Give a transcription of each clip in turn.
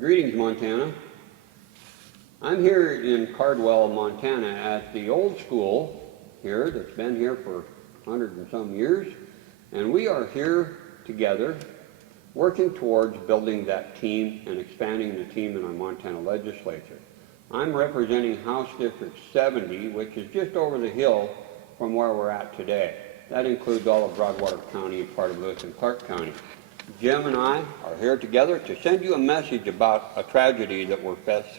Greetings, Montana. I'm here in Cardwell, Montana at the old school here that's been here for 100 and some years, and we are here together working towards building that team and expanding the team in our Montana Legislature. I'm representing House District 70, which is just over the hill from where we're at today. That includes all of Broadwater County and part of Lewis and Clark County. Jim and I are here together to send you a message about a tragedy that we're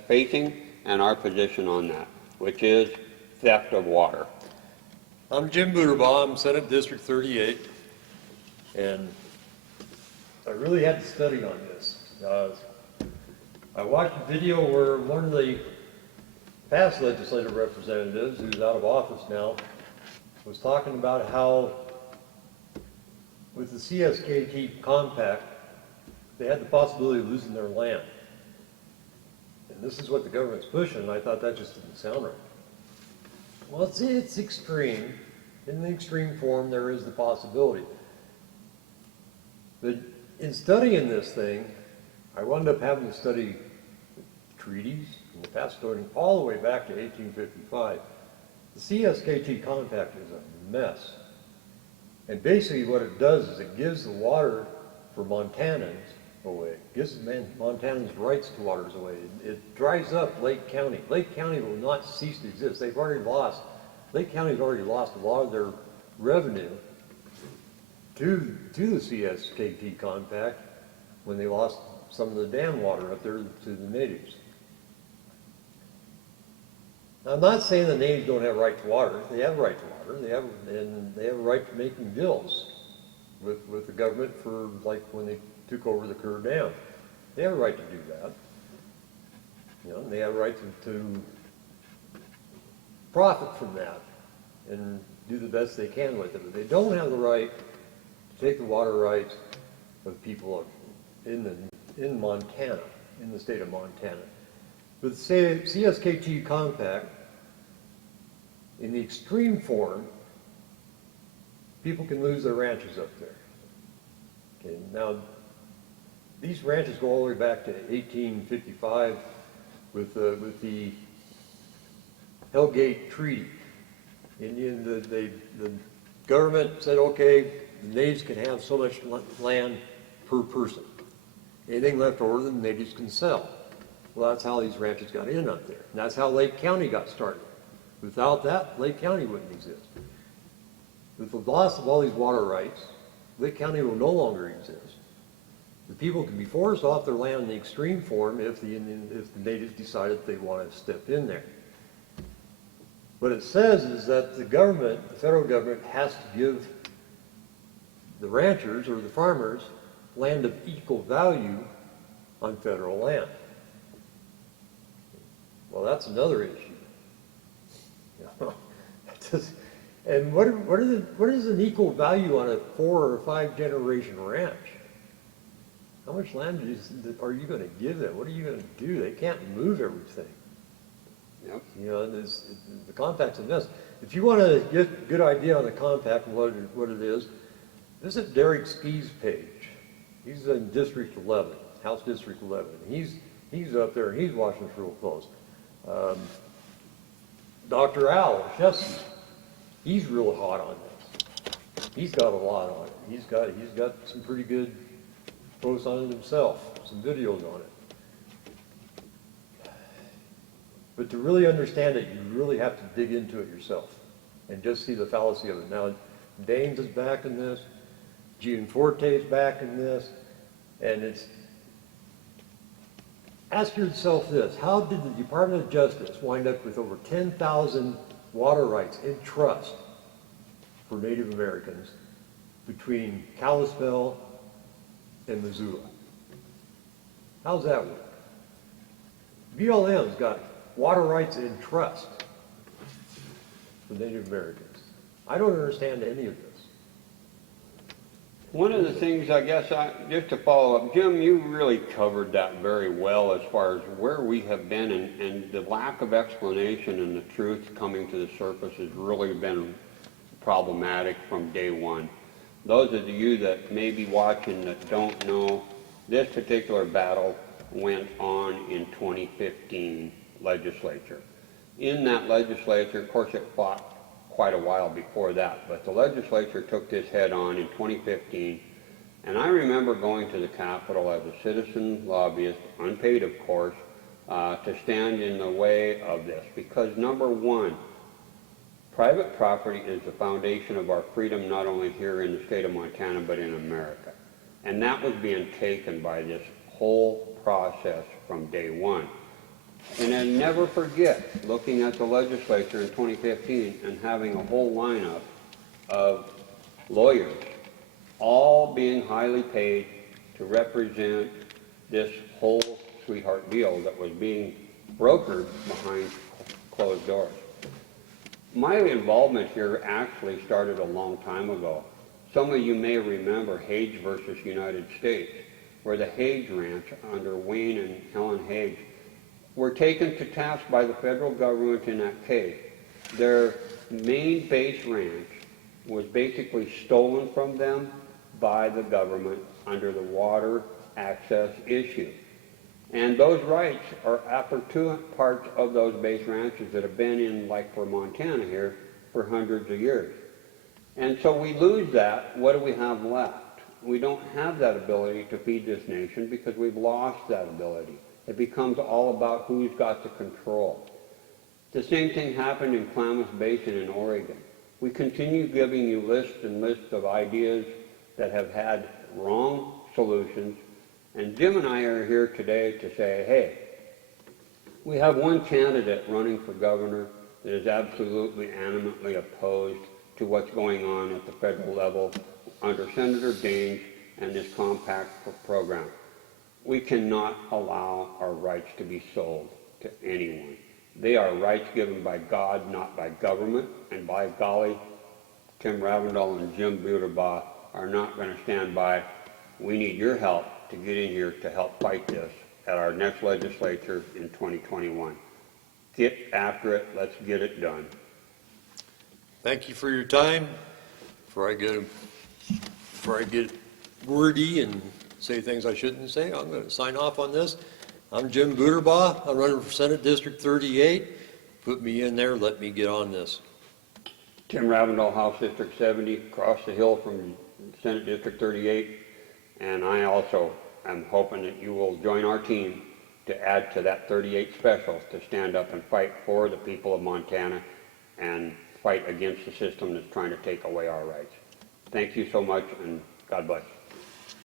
facing and our position on that, which is theft of water. I'm Jim Butterbaugh, I'm Senate District 38, and I really had to study on this. I watched a video where one of the past legislative representatives, who's out of office now, was talking about how with the CSKT Compact, they had the possibility of losing their land. And this is what the government's pushing, and I thought that just didn't sound right. Well, it's extreme. In the extreme form, there is the possibility. But in studying this thing, I wound up having to study treaties in the past, going all the way back to 1855. The CSKT Compact is a mess. And basically what it does is it gives the water for Montanans away. It gives Montanans' rights to waters away. It dries up Lake County. Lake County will not cease to exist. Lake County's already lost a lot of their revenue to the CSKT Compact when they lost some of the dam water up there to the natives. Now, I'm not saying the natives don't have a right to water. They have a right to water. They have a right to making bills with the government for, like, when they took over the Kerr Dam. They have a right to do that. You know, they have a right to profit from that and do the best they can with it. But they don't have the right to take the water rights of people in Montana, in the state of Montana. With the CSKT Compact, in the extreme form, people can lose their ranches up there. Okay, now, these ranches go all the way back to 1855 with the Hellgate Treaty. The government said, okay, the natives can have so much land per person. Anything left over, the natives can sell. Well, that's how these ranches got in up there. And that's how Lake County got started. Without that, Lake County wouldn't exist. With the loss of all these water rights, Lake County will no longer exist. The people can be forced off their land in the extreme form if the natives decided they want to step in there. What it says is that the government, the federal government, has to give the ranchers or the farmers land of equal value on federal land. Well, that's another issue. And what is an equal value on a 4 or 5 generation ranch? How much land are you going to give them? What are you going to do? They can't move everything. Yep. You know, the compact's a mess. If you want to get a good idea on the compact and what it is, visit Derek Ski's page. He's in District 11, House District 11. He's up there and he's watching this real close. Dr. Al Shesky, he's real hot on this. He's got a lot on it. He's got some pretty good posts on it himself, some videos on it. But to really understand it, you really have to dig into it yourself and just see the fallacy of it. Now, Daines is back in this, Gianforte is back in this, and it's, ask yourself this: how did the Department of Justice wind up with over 10,000 water rights in trust for Native Americans between Kalispell and Missoula? How's that work? BLM's got water rights in trust for Native Americans. I don't understand any of this. One of the things, I guess, just to follow up, Jim, you really covered that very well as far as where we have been, and the lack of explanation and the truth coming to the surface has really been problematic from day one. Those of you that may be watching that don't know, this particular battle went on in 2015 legislature. In that legislature, of course it fought quite a while before that, but the legislature took this head on in 2015, and I remember going to the Capitol as a citizen lobbyist, unpaid of course, to stand in the way of this, because number one, private property is the foundation of our freedom, not only here in the state of Montana, but in America. And that was being taken by this whole process from day one. And I never forget looking at the legislature in 2015 and having a whole lineup of lawyers, all being highly paid to represent this whole sweetheart deal that was being brokered behind closed doors. My involvement here actually started a long time ago. Some of you may remember Hage versus United States, where the Hage Ranch under Wayne and Helen Hage were taken to task by the federal government in that case. Their main base ranch was basically stolen from them by the government under the water access issue. And those rights are after two parts of those base ranches that have been in, like for Montana here, for hundreds of years. And so we lose that. What do we have left? We don't have that ability to feed this nation because we've lost that ability. It becomes all about who's got the control. The same thing happened in Klamath Basin in Oregon. We continue giving you lists and lists of ideas that have had wrong solutions. And Jim and I are here today to say, hey, we have one candidate running for governor that is absolutely animately opposed to what's going on at the federal level under Senator Daines and this compact program. We cannot allow our rights to be sold to anyone. They are rights given by God, not by government, and by golly, Tim Ravendall and Jim Buterbaugh are not going to stand by. We need your help to get in here to help fight this at our next legislature in 2021. Get after it. Let's get it done. Thank you for your time. Before I get wordy and say things I shouldn't say, I'm going to sign off on this. I'm Jim Buterbaugh. I'm running for Senate District 38. Put me in there. Let me get on this. Tim Ravendall, House District 70, across the hill from Senate District 38. And I also am hoping that you will join our team to add to that 38 special to stand up and fight for the people of Montana and fight against the system that's trying to take away our rights. Thank you so much, and God bless.